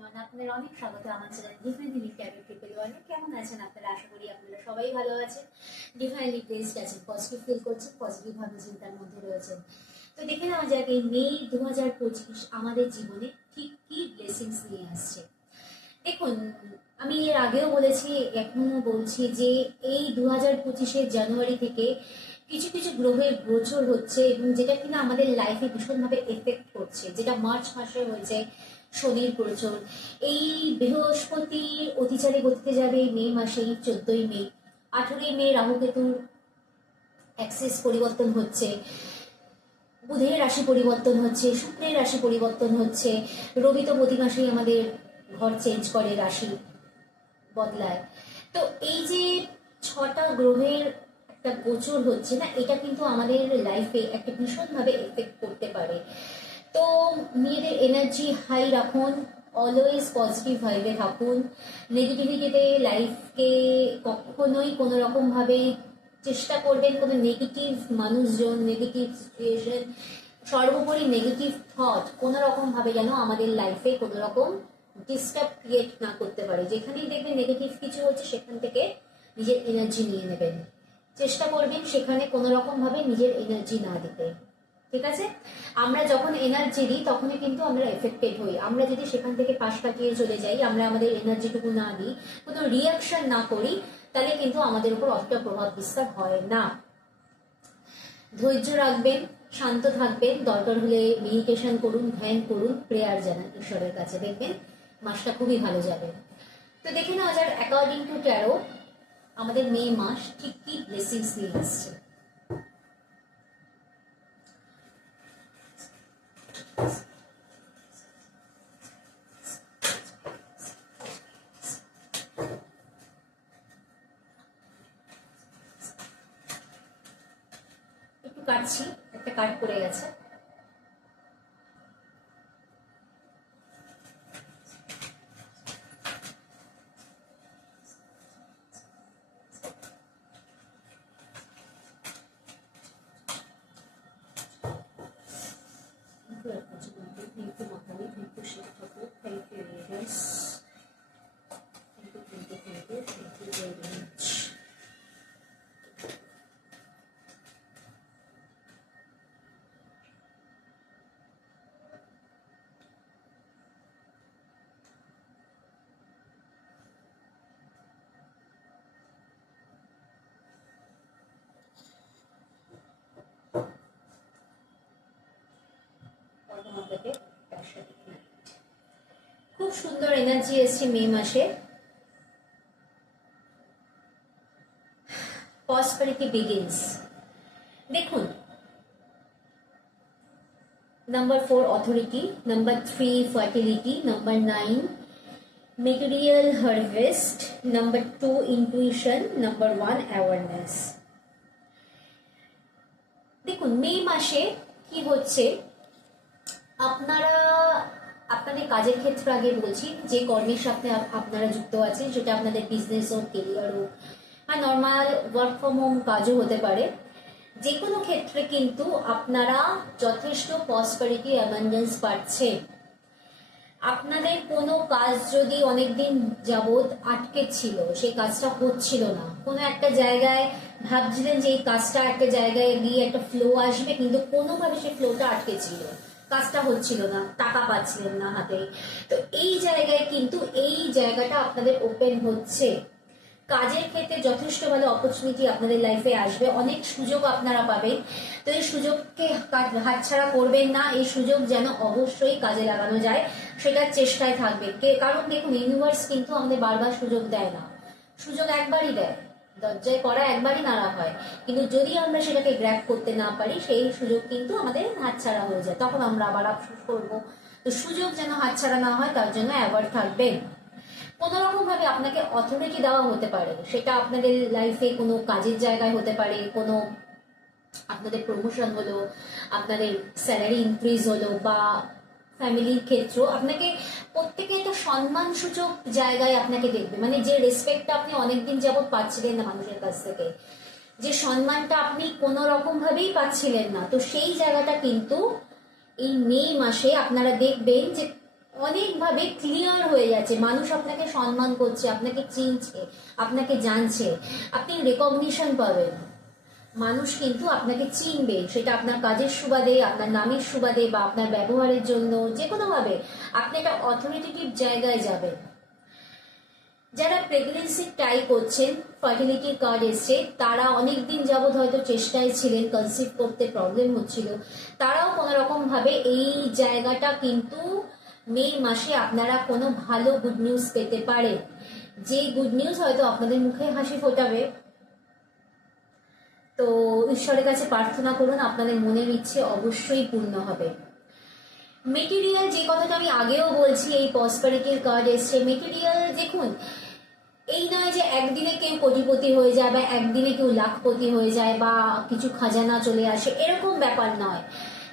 Everyone, আপনাদের অনেক স্বাগত আমার channel different unique character triple ওয়ানে। কেমন আছেন আপনারা? আশা করি আপনারা সবাই ভালো আছেন, ডিফারেন্টলি প্লেসড আছেন, পজিটিভ ফিল করছেন, পজিটিভ ভাবে চিন্তার মধ্যে রয়েছেন। তো দেখে নেওয়া যাক এই মে 2025 আমাদের জীবনে ঠিক কি ব্লেসিংস নিয়ে আসছে। দেখুন, আমি এর আগেও বলেছি, এখনো বলছি যে এই 2025-এর জানুয়ারি থেকে কিছু কিছু গ্রহের গোচর হচ্ছে এবং যেটা কিনা আমাদের লাইফে ভীষণভাবে এফেক্ট করছে। যেটা মার্চ মাসে হয়েছে শনির গোচর, এই বৃহস্পতির অতিচারী গতিতে যাবে মে মাসে 14ই মে। 18ই মে রাহুকেতুর অ্যাক্সিস পরিবর্তন হচ্ছে, বুধের রাশি পরিবর্তন হচ্ছে, শুক্রের রাশি পরিবর্তন হচ্ছে, রবি তো প্রতি মাসেই আমাদের ঘর চেঞ্জ করে, রাশি বদলায়। তো এই যে 6টা গ্রহের একটা গোচর হচ্ছে না, এটা কিন্তু আমাদের লাইফে একটা ভীষণভাবে এফেক্ট করতে পারে। তো নিজেদের এনার্জি হাই রাখুন, অলওয়েজ পজিটিভ ভাইবে থাকুন, নেগেটিভিটিতে লাইফকে কখনোই কোনো রকমভাবে চেষ্টা করবেন কোনো নেগেটিভ মানুষজন, নেগেটিভ সিচুয়েশন, সর্বোপরি নেগেটিভ থট কোনো রকমভাবে যেন আমাদের লাইফে কোনো রকম ডিস্টার্ব ক্রিয়েট না করতে পারে। যেখানেই দেখবেন নেগেটিভ কিছু হচ্ছে সেখান থেকে নিজের এনার্জি নিয়ে নেবেন, চেষ্টা করবেন সেখানে কোনো রকমভাবে নিজের এনার্জি না দিতে। ঠিক আছে? আমরা যখন এনার্জি দিই তখনই কিন্তু আমরা এফেক্টেড হই। আমরা যদি সেখান থেকে পাশ কাটিয়ে চলে যাই, আমরা আমাদের এনার্জিটুকু না দিই, কোনো রিয়াকশন না করি, তাহলে কিন্তু আমাদের উপর অতটা প্রভাব বিস্তার হয় না। ধৈর্য রাখবেন, শান্ত থাকবেন, দরকার হলে মেডিটেশন করুন, ধ্যান করুন, প্রেয়ার জানান ঈশ্বরের কাছে, দেখবেন মাসটা খুবই ভালো যাবে। তো দেখে নেওয়া যাক অ্যাকর্ডিং টু ট্যারো আমাদের মে মাস ঠিক কি ব্লেসিংস নিয়ে আসছে। একটু কাটছি, একটা কাট পড়ে গেছে। Thank you, Makali. Thank you, Shiv Thakur. Thank you, Readers. Thank you, thank you, thank you. Thank you very much. খুব সুন্দর এনার্জি এসছে মে মাসে। Prosperity begins. দেখুন, number 4 authority, number 3 fertility, number 9 material harvest, number 2 intuition, number 1 awareness. দেখুন May মাসে কি হচ্ছে, আপনারা আপনাদের কাজের ক্ষেত্রে আগে বলছি, যে কর্মের সাথে আপনারা যুক্ত আছেন, সেটা আপনাদের বিজনেস হোক, কেরিয়ার হোক, আর নর্মাল ওয়ার্ক ফ্রম হোম কাজও হতে পারে, যে কোনো ক্ষেত্রে কিন্তু আপনারা যথেষ্ট প্রসপারিটি অ্যাবান্ডেন্স পাচ্ছেন। আপনাদের কোনো কাজ যদি অনেকদিন যাবৎ আটকে ছিল, সেই কাজটা হচ্ছিল না, কোনো একটা জায়গায় ভাবছিলেন যে এই কাজটা একটা জায়গায় গিয়ে একটা ফ্লো আসবে, কিন্তু কোনোভাবে সেই ফ্লোটা আটকে ছিল, কাজটা হচ্ছিল না, টাকা পাচ্ছিলেন না হাতে, তো এই জায়গায় কিন্তু এই জায়গাটা আপনাদের ওপেন হচ্ছে। কাজের ক্ষেত্রে যথেষ্ট ভালো অপরচুনিটি আপনাদের লাইফে আসবে, অনেক সুযোগ আপনারা পাবেন। তো এই সুযোগকে হাতছাড়া করবেন না, এই সুযোগ যেন অবশ্যই কাজে লাগানো যায় সেটার চেষ্টায় থাকবেন। কারণ দেখুন, ইউনিভার্স কিন্তু আমাদের বারবার সুযোগ দেয় না, সুযোগ একবারই দেয়, দরজায় করা একবারই নাড়া হয়, কিন্তু যদি আমরা সেটাকে গ্র্যাব করতে না পারি, সেই সুযোগ কিন্তু আমাদের হাতছাড়া হয়ে যায়, তখন আমরা আবার আফসোস করবো। তো সুযোগ যেন হাতছাড়া না হয় তার জন্য অ্যাওয়ার্ড থাকবেন। কোনো রকম ভাবে আপনাকে অথরিটি দেওয়া হতে পারে, সেটা আপনাদের লাইফে কোনো কাজের জায়গায় হতে পারে, কোনো আপনাদের প্রমোশন হলো, আপনাদের স্যালারি ইনক্রিজ হলো, বা ফ্যামিলির ক্ষেত্রেও আপনাকে প্রত্যেকে একটা সম্মান সূচক জায়গায় আপনাকে দেখবে, মানে যে রেসপেক্টটা আপনি অনেকদিন যাবত পাচ্ছিলেন না মানুষের কাছ থেকে, যে সম্মানটা আপনি কোনো রকম ভাবেই পাচ্ছিলেন না, তো সেই জায়গাটা কিন্তু এই মে মাসে আপনারা দেখবেন যে অনেকভাবে ক্লিয়ার হয়ে যাচ্ছে, মানুষ আপনাকে সম্মান করছে, আপনাকে চিনছে, আপনাকে জানছে, আপনি রেকগনিশন পাবেন, মানুষ কিন্তু আপনাকে চিনবে, সেটা আপনার কাজের সুবাদে, আপনার নামের সুবাদে বা আপনার ব্যবহারের জন্য, যে কোনোভাবে আপনি একটা অথরিটেটিভ জায়গায় যাবেন। যারা প্রেগনেন্সি ট্রাই করছেন, ফার্টিলিটির কার্ড এসছে, তারা অনেক দিন যাবৎ হয়তো চেষ্টায় ছিলেন, কনসিভ করতে প্রবলেম হচ্ছিল, তারাও কোনো রকম ভাবে এই জায়গাটা কিন্তু মে মাসে আপনারা কোনো ভালো গুড নিউজ পেতে পারেন, যে গুড নিউজ হয়তো আপনাদের মুখে হাসি ফোটাবে। তো ঈশ্বরের কাছে প্রার্থনা করুন, আপনাদের মনের ইচ্ছে অবশ্যই পূর্ণ হবে। মেটেরিয়াল, যে কথাটা আমি আগেও বলছি, এই প্রসপারিটির কার্ড এসছে, মেটেরিয়াল দেখুন, এই নয় যে একদিনে কেউ কোটিপতি হয়ে যায় বা একদিনে কেউ লাখপতি হয়ে যায় বা কিছু খাজানা চলে আসে, এরকম ব্যাপার নয়।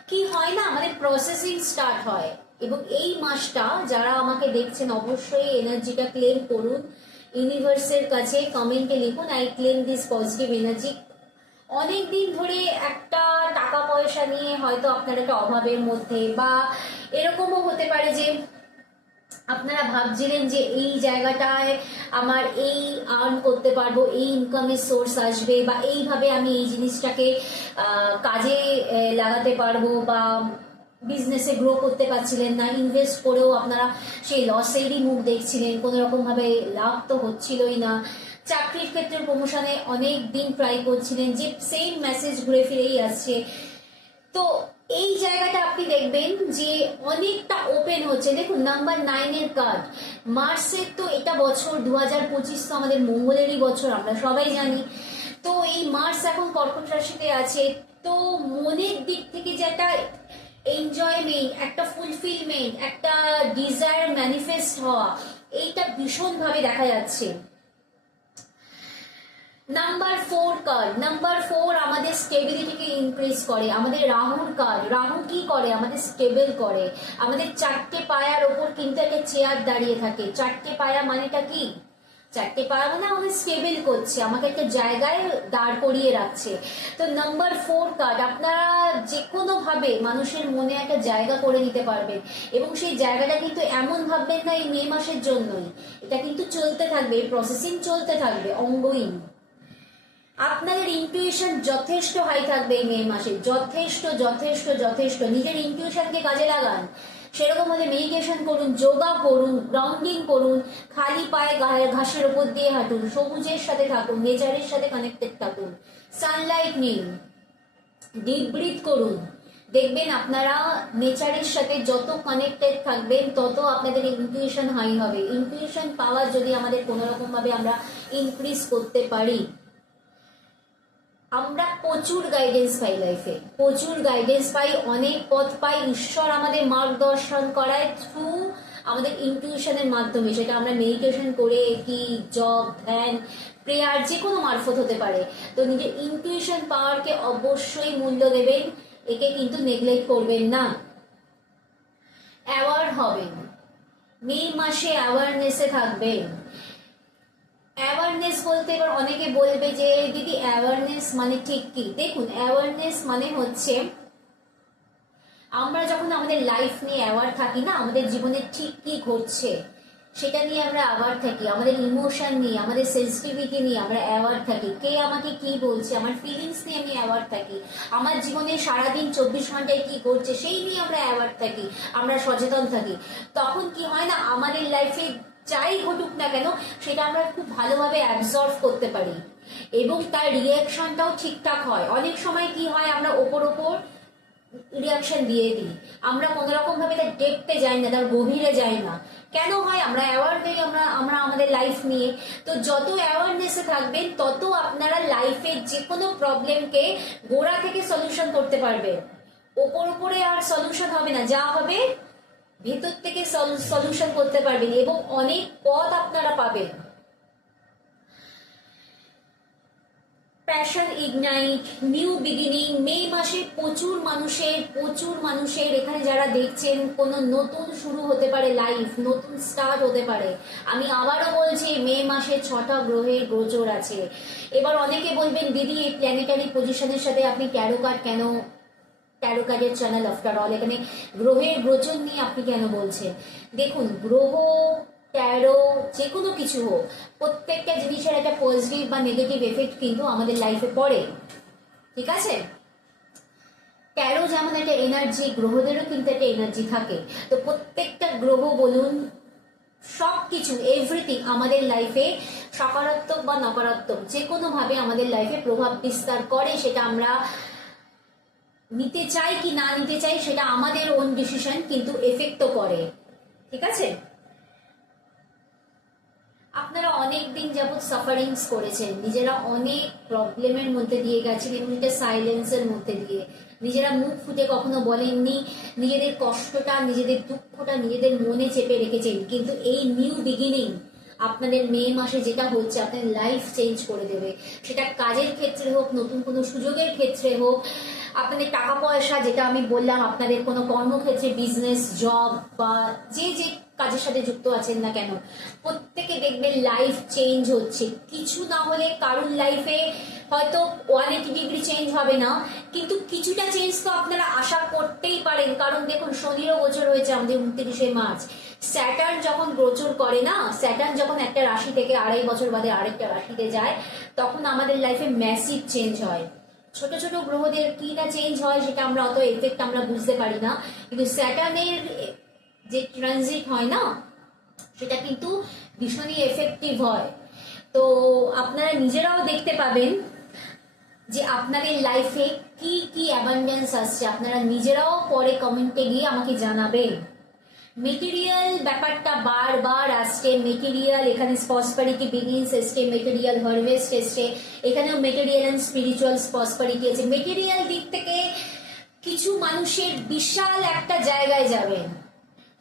কি হয় না, আমাদের প্রসেসিং স্টার্ট হয়, এবং এই মাসটা যারা আমাকে দেখছেন অবশ্যই এনার্জিটা ক্লেম করুন, ইউনিভার্সের কাছে কমেন্টে লিখুন I claim this positive energy. অনেক দিন ধরে একটা টাকা পয়সা নিয়ে হয়তো আপনার একটা অভাবের মধ্যে, বা এরকমও হতে পারে যে আপনারা ভাবছিলেন যে এই জায়গাটায় আমার এই আর্ন করতে পারবো, এই ইনকামের সোর্স আসবে, বা এইভাবে আমি এই জিনিসটাকে কাজে লাগাতে পারবো, বা বিজনেসে গ্রো করতে পারছিলেন না, ইনভেস্ট করেও আপনারা সেই লসেরই মুখ দেখছিলেন, কোনো রকম ভাবে লাভ তো হচ্ছিলই না। চাকরির ক্ষেত্রে প্রমোশনে অনেক দিন ট্রাই করছিলেন, যে সেম মেসেজ ঘুরে ফিরেই আসছে। তো এই জায়গাটা আপনি দেখবেন যে অনেকটা ওপেন হচ্ছে। দেখুন, নাম্বার 9 এর কার্ড, মার্চের তো এটা বছর 2025 তো আমাদের মঙ্গলেরই বছর, আমরা সবাই জানি। তো এই মার্চ এখন কর্কট রাশিতে আছে, তো মনের দিক থেকে যে একটা এনজয়মেন্ট, একটা ফুলফিলমেন্ট, একটা ডিজায়ার ম্যানিফেস্ট হওয়া, এইটা ভীষণভাবে দেখা যাচ্ছে। নাম্বার 4 কার্ড, নাম্বার 4 আমাদের স্টেবিলিটিকে ইনক্রিজ করে। আমাদের রাহুর কার্ড, রাহু কি করে, আমাদের স্টেবল করে। আমাদের চারটে পায়ার ওপর কিন্তু একটা চেয়ার দাঁড়িয়ে থাকে। চারটে পায়া মানেটা কি, চারটে পায়া মানে আমাদের স্টেবল করছে, আমাকে একটা জায়গায় দাঁড় করিয়ে রাখছে। তো নাম্বার 4 কার্ড, আপনারা যে কোনো ভাবে মানুষের মনে একটা জায়গা করে নিতে পারবেন, এবং সেই জায়গাটা কিন্তু এমন ভাববেন না এই মে মাসের জন্যই, এটা কিন্তু চলতে থাকবে, প্রসেসিং চলতে থাকবে অঙ্গহীন। আপনাদের ইনটিউশন যথেষ্ট হাই থাকবে এই মে মাসে, যথেষ্ট যথেষ্ট যথেষ্ট। নিজের ইনটিউশনকে কাজে লাগান, সেরকম হলে মেডিটেশন করুন, যোগা করুন, গ্রাউন্ডিং করুন, খালি পায়ে ঘাসের উপর দিয়ে হাঁটুন, সবুজের সাথে থাকুন, নেচারের সাথে কানেক্টেড থাকুন, সানলাইট নিন, ডিপ ব্রিথ করুন। দেখবেন আপনারা নেচারের সাথে যত কানেক্টেড থাকবেন তত আপনাদের ইনটিউশন হাই হবে। ইনটিউশন পাওয়ার যদি আমাদের কোনো রকম ভাবে আমরা ইনক্রিজ করতে পারি, আমরা প্রচুর গাইডেন্স পাই লাইফে, প্রচুর গাইডেন্স পাই, অনেক পথ পাই, ঈশ্বর আমাদের মার্গদর্শন করায় থ্রু আমাদের ইনটিউশনের মাধ্যমে। সেটা আমরা মেডিটেশন করে কি, জব, ধ্যান, প্রেয়ার, যে কোনো মারফত হতে পারে। তো নিজের ইনটিউশন পাওয়ারকে অবশ্যই মূল্য দেবেন, একে কিন্তু নেগলেক্ট করবেন না। অ্যাওয়ার্ড হবেন, মে মাসে অ্যাওয়ারনেসে থাকবেন। অ্যাওয়ারনেস বলতে এবার অনেকে বলবে যে দিদি অ্যাওয়ারনেস মানে ঠিক কি? দেখুন, অ্যাওয়ারনেস মানে হচ্ছে আমরা যখন আমাদের লাইফ নিয়ে অ্যাওয়ার থাকি না, আমাদের জীবনে ঠিক কি ঘটছে সেটা নিয়ে আমরা অ্যাওয়ার থাকি, আমাদের ইমোশন নিয়ে, আমাদের সেন্সিটিভিটি নিয়ে আমরা অ্যাওয়ার থাকি, কে আমাকে কি বলছে, আমার ফিলিংস নিয়ে আমি অ্যাওয়ার থাকি, আমার জীবনে সারাদিন 24 ঘন্টায় কি ঘটছে সেই নিয়ে আমরা অ্যাওয়ার থাকি, আমরা সচেতন থাকি। তখন কি হয় না, আমাদের লাইফে যাই ঘটুক না কেন সেটা আমরা খুব ভালোভাবে অ্যাবজর্ভ করতে পারি, এবং তার রিয়াকশনটাও ঠিকঠাক হয়। অনেক সময় কি হয়, আমরা ওপর রিয়াকশন দিয়ে দিই, আমরা কোনো রকম ভাবে তার ডেপথে যাই না, তার গভীরে যাই না। কেন হয়, আমরা অ্যাওয়ার দিই আমরা আমাদের লাইফ নিয়ে। তো যত অ্যাওয়ারনেসে থাকবেন তত আপনারা লাইফের যে কোনো প্রবলেমকে গোড়া থেকে সলিউশন করতে পারবেন। ওপরে আর সলিউশন হবে না, যা হবে ভেতর থেকে সলিউশন করতে পারবেন, এবং অনেক পথ আপনারা পাবেন। প্যাশন ইগনাইট, নিউ বিগিনিং, মে মাসে প্রচুর মানুষের এখানে যারা দেখছেন কোনো নতুন শুরু হতে পারে, লাইফ নতুন স্টার্ট হতে পারে। আমি আবারও বলছি, মে মাসে 6টা গ্রহের গোচর আছে। এবার অনেকে বলবেন দিদি এই প্ল্যানেটারি পজিশনের সাথে আপনি ট্যারো কার্ড কেন ট্যারো কার্ডের চ্যানেল আফটার অল। এখানে গ্রহের গোচর নিয়ে আপনি কেন বলছেন? দেখুন, গ্রহ, ট্যারো, যে কোনো কিছু হোক, প্রত্যেকটা জিনিসের একটা পজিটিভ বা নেগেটিভ এফেক্ট কিন্তু আমাদের লাইফে পড়ে, ঠিক আছে? ট্যারো যেমন একটা এনার্জি, গ্রহদেরও কিন্তু একটা এনার্জি থাকে। তো প্রত্যেকটা গ্রহ বলুন, সব কিছু, এভরিথিং আমাদের লাইফে সকারাত্মক বা নকারাত্মক যে কোনো ভাবে আমাদের লাইফে প্রভাব বিস্তার করে। সেটা আমরা নিতে চাই কি না নিতে চাই সেটা আমাদের ওন ডিসিশন, কিন্তু এফেক্টও করে, ঠিক আছে? আপনারা অনেক দিন যাবৎ সাফারিংস করেছেন, নিজেরা অনেক প্রবলেমের মধ্যে দিয়ে গেছেন এবং এটা সাইলেন্সের মধ্যে দিয়ে, নিজেরা মুখ ফুটে কখনো বলেননি, নিজেদের কষ্টটা, নিজেদের দুঃখটা নিজেদের মনে চেপে রেখেছেন। কিন্তু এই নিউ বিগিনিং আপনাদের মে মাসে যেটা হচ্ছে, আপনাদের লাইফ চেঞ্জ করে দেবে। সেটা কাজের ক্ষেত্রে হোক, নতুন কোনো সুযোগের ক্ষেত্রে হোক, আপনাদের টাকা পয়সা, যেটা আমি বললাম, আপনাদের কোনো কর্মক্ষেত্রে, বিজনেস, জব বা যে যে কাজের সাথে যুক্ত আছেন না কেন, প্রত্যেকে দেখবেন লাইফ চেঞ্জ হচ্ছে। কিছু না হলে কারুর লাইফে হয়তো 180 ডিগ্রি চেঞ্জ হবে না, কিন্তু কিছুটা চেঞ্জ তো আপনারা আশা করতেই পারেন। কারণ দেখুন, শনিরও গোচর হয়েছে আমাদের 29শে মার্চ। স্যাটার্ন যখন গোচর করে না, স্যাটার্ন যখন একটা রাশি থেকে 2.5 বছর বাদে আরেকটা রাশিতে যায়, তখন আমাদের লাইফে ম্যাসিভ চেঞ্জ হয়। ছোট ছোট গ্রহদের কি না চেঞ্জ হয় সেটা আমরা অত এফেক্ট আমরা বুঝতে পারি না, কিন্তু স্যাটার্নের যে ট্রানজিট হয় না, সেটা কিন্তু ভীষণই এফেক্টিভ হয়। তো আপনারা নিজেরাও দেখতে পাবেন যে আপনাদের লাইফে কি কি অ্যাবান্ডেন্স আসছে। আপনারা নিজেরাও পরে কমেন্টে গিয়ে আমাকে জানাবেন। মেটেরিয়াল ব্যাপারটা বারবার আসছে, মেটেরিয়াল, এখানে প্রসপারিটি বিগিনস এসছে, মেটেরিয়াল হারভেস্ট এসছে, এখানেও মেটেরিয়াল এন্ড স্পিরিচুয়াল প্রসপারিটি আছে। মেটেরিয়াল দিক থেকে কিছু মানুষের বিশাল একটা জায়গায় যাবেন।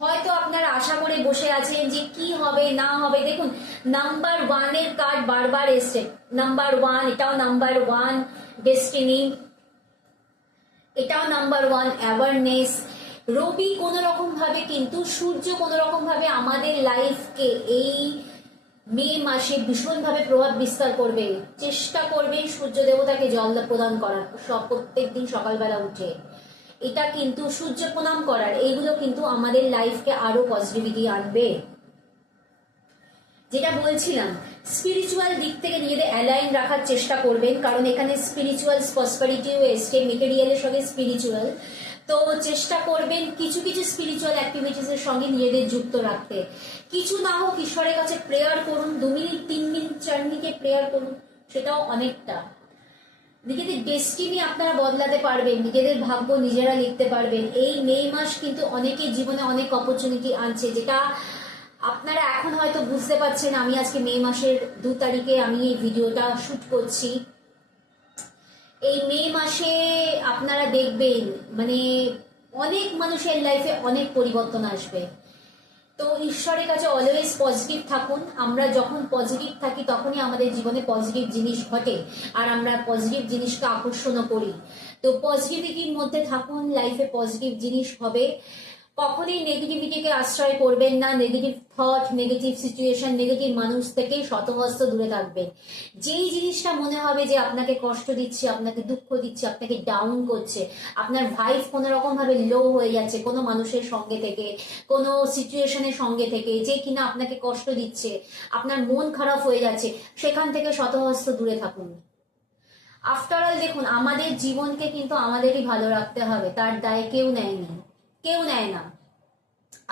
হয়তো আপনারা আশা করে বসে আছেন যে কি হবে না হবে। দেখুন, নাম্বার 1-এর কার্ড বারবার এসছে, নাম্বার 1, এটাও নাম্বার 1 ডেস্টিনি, এটাও নাম্বার 1 অ্যাওয়ারনেস। রবি কোনো রকম ভাবে, কিন্তু সূর্য কোনো রকম ভাবে আমাদের লাইফকে এই মে মাসে ভীষণভাবে প্রভাব বিস্তার করবে। চেষ্টা করবে সূর্য দেবতাকে জল প্রদান করার, সব প্রত্যেক দিন সকালবেলা উঠে, এটা কিন্তু সূর্য প্রণাম করার, এইগুলো কিন্তু আমাদের লাইফকে আরো পজিটিভিটি আনবে। যেটা বলছিলাম, স্পিরিচুয়াল দিক থেকে নিজেদের অ্যালাইন রাখার চেষ্টা করবেন, কারণ এখানে স্পিরিচুয়াল প্রসপারিটিও এসছে, মেটেরিয়ালের সঙ্গে স্পিরিচুয়াল। তো চেষ্টা করবেন কিছু কিছু স্পিরিচুয়াল অ্যাক্টিভিটিস এর সঙ্গে নিজেদের যুক্ত রাখতে। কিছু না হোক ঈশ্বরের কাছে প্রেয়ার করুন, 2 মিনিট 3 মিনিট 4 মিনিটে প্রেয়ার করুন, সেটাও অনেকটা। নিজেদের ডেস্টিনি আপনারা বদলাতে পারবেন, নিজেদের ভাগ্য নিজেরা লিখতে পারবেন। এই মে মাস কিন্তু অনেকের জীবনে অনেক অপরচুনিটি আনছে, যেটা আপনারা এখন হয়তো বুঝতে পারছেন। আমি আজকে মে মাসের 2 তারিখে আমি এই ভিডিওটা শুট করছি। এই মে মাসে আপনারা দেখবেন মানে অনেক মানুষের লাইফে অনেক পরিবর্তন আসবে। তো ঈশ্বরের কাছে অলওয়েজ পজিটিভ থাকুন। আমরা যখন পজিটিভ থাকি তখনই আমাদের জীবনে পজিটিভ জিনিস ঘটে, আর আমরা পজিটিভ জিনিসকে আকর্ষণও করি। তো পজিটিভিটির মধ্যে থাকুন, লাইফে পজিটিভ জিনিস হবে। কখনই নেগেটিভিটিকে আশ্রয় করবেন না। Negative thought, negative situation, negative মানুষ থেকে শতহস্ত দূরে থাকবেন। যেই জিনিসটা মনে হবে যে আপনাকে কষ্ট দিচ্ছে, আপনাকে দুঃখ দিচ্ছে, আপনাকে ডাউন করছে, আপনার ভাইব কোনো রকম ভাবে লো হয়ে যাচ্ছে কোনো মানুষের সঙ্গে থেকে, কোনো সিচুয়েশনের সঙ্গে থেকে, যে কিনা আপনাকে কষ্ট দিচ্ছে, আপনার মন খারাপ হয়ে যাচ্ছে, সেখান থেকে শতহস্ত দূরে থাকুন। আফটার অল দেখুন, আমাদের জীবনকে কিন্তু আমাদেরই ভালো রাখতে হবে, তার দায় কেউ নেয়নি, কেউ নেয় না।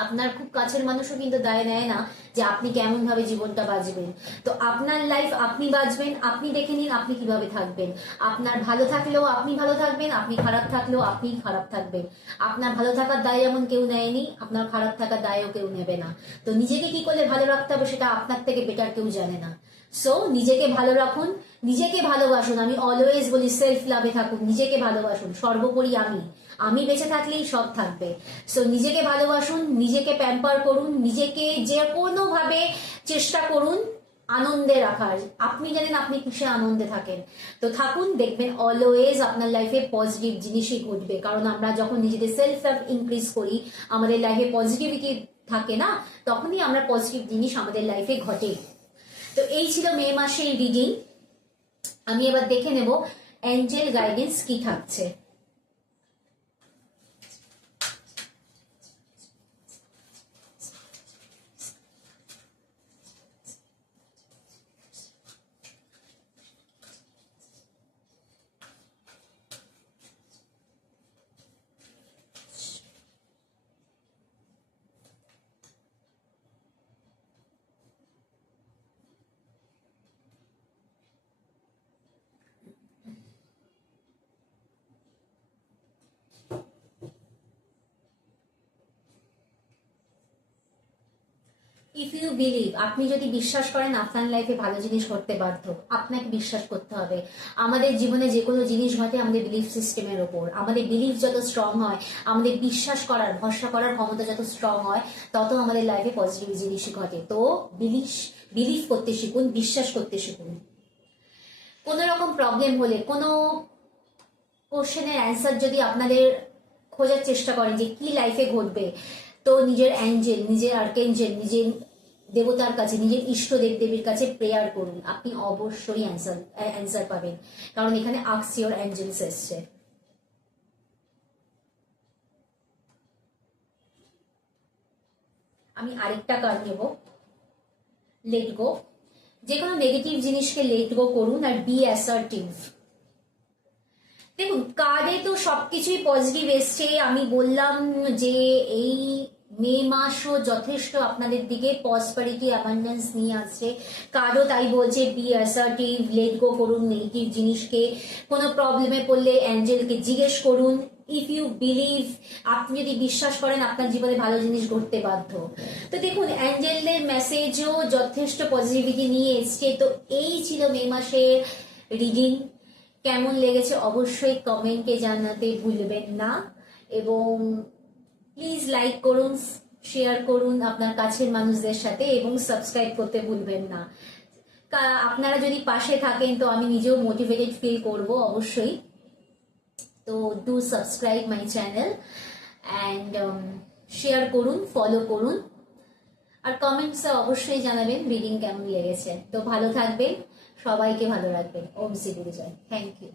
আপনার খুব কাছের মানুষও কিন্তু দায় নেয় না যে আপনি কেমন ভাবে জীবনটা বাঁচবেন। তো আপনার লাইফ আপনি বাঁচবেন, আপনি দেখে নিন আপনি কিভাবে থাকবেন। আপনার ভালো থাকলেও আপনি ভালো থাকবেন, আপনি খারাপ থাকলেও আপনি খারাপ থাকবেন। আপনার ভালো থাকার দায় যেমন কেউ নেয়নি, আপনার খারাপ থাকার দায়ও কেউ নেবে না। তো নিজেকে কি করলে ভালো রাখতে হবে সেটা আপনার থেকে বেটার কেউ জানে না। সো নিজেকে ভালো রাখুন, নিজেকে ভালোবাসুন। আমি অলওয়েজ বলি সেলফ লাভে থাকুন, নিজেকে ভালোবাসুন। সর্বোপরি আমি বেঁচে থাকলেই সব থাকবে। সো নিজেকে ভালোবাসুন, নিজেকে প্যাম্পার করুন, নিজেকে যে কোনো ভাবে চেষ্টা করুন আনন্দে রাখার। আপনি জানেন আপনি কিসে আনন্দে থাকেন, তো থাকুন। দেখবেন অলওয়েজ আপনার লাইফে পজিটিভ জিনিসই ঘটবে। কারণ আমরা যখন নিজেদের সেলফ লাভ ইনক্রিজ করি, আমাদের লাইফে পজিটিভিটি থাকে না, তখনই আমরা পজিটিভ জিনিস আমাদের লাইফে ঘটে। তো এই ছিল মে মাসের রিডিং। আমি এবার দেখে নেব অ্যাঞ্জেল গাইডেন্স কি থাকছে। ইফ ইউ বিলিভ, আপনি যদি বিশ্বাস করেন আপনার লাইফে ভালো জিনিস ঘটতে বাধ্য, আপনাকে বিশ্বাস করতে হবে। আমাদের জীবনে যে কোনো জিনিস ঘটে আমাদের বিলিফ সিস্টেমের ওপর। আমাদের বিলিফ যত স্ট্রং হয়, আমাদের বিশ্বাস করার, ভরসা করার ক্ষমতা যত স্ট্রং হয়, তত আমাদের লাইফে পজিটিভ জিনিসই ঘটে। তো বিলিভ করতে শিখুন, বিশ্বাস করতে শিখুন। কোনো রকম প্রবলেম হলে, কোনো কোশ্চেনের অ্যান্সার যদি আপনাদের খোঁজার চেষ্টা করেন যে কি লাইফে ঘটবে, তো নিজের অ্যাঞ্জেল, নিজের আর্কেঞ্জেল, নিজের দেবতার কাছে, নিজের ইষ্ট দেবদেবীর কাছে প্রেয়ার করুন, আপনি অবশ্যই অ্যান্সার পাবেন। কারণ এখানে আস্ক ইওর অ্যাঞ্জেলস এসছে। আমি আরেকটা কার্ড নেব, লেট গো। যে কোনো নেগেটিভ জিনিসকে লেট গো করুন আর বি অ্যাসার্টিভ। দেখুন, কার্ডে তো সবকিছুই পজিটিভ এসছে। আমি বললাম যে এই মে মাসও যথেষ্ট আপনাদের দিকে প্রসপারিটি অ্যাবান্ডেন্স নিয়ে আসছে। কার্ডও তাই বলছে বি অ্যাসার্টিভ, লেট গো করুন নেগেটিভ জিনিসকে। কোনো প্রবলেমে পড়লে অ্যাঞ্জেলকে জিজ্ঞেস করুন। ইফ ইউ বিলিভ, আপনি যদি বিশ্বাস করেন আপনার জীবনে ভালো জিনিস ঘটতে বাধ্য। তো দেখুন, অ্যাঞ্জেলদের মেসেজও যথেষ্ট পজিটিভিটি নিয়ে এসছে। তো এই ছিল মে মাসের রিডিং। কেমন লেগেছে অবশ্যই কমেন্টে জানাতে ভুলবেন না, এবং প্লিজ লাইক করুন, শেয়ার করুন আপনার কাছের মানুষদের সাথে, এবং সাবস্ক্রাইব করতে ভুলবেন না। আপনারা যদি পাশে থাকেন তো আমি নিজেও মোটিভেটেড ফিল করব অবশ্যই। তো do subscribe my channel and share করুন, ফলো করুন, আর কমেন্টসে অবশ্যই জানাবেন রিডিং কেমন লেগেছে। তো ভালো থাকবেন, সবাইকে ভালো রাখবেন। ওম শ্রী গুরু জয়। Thank you.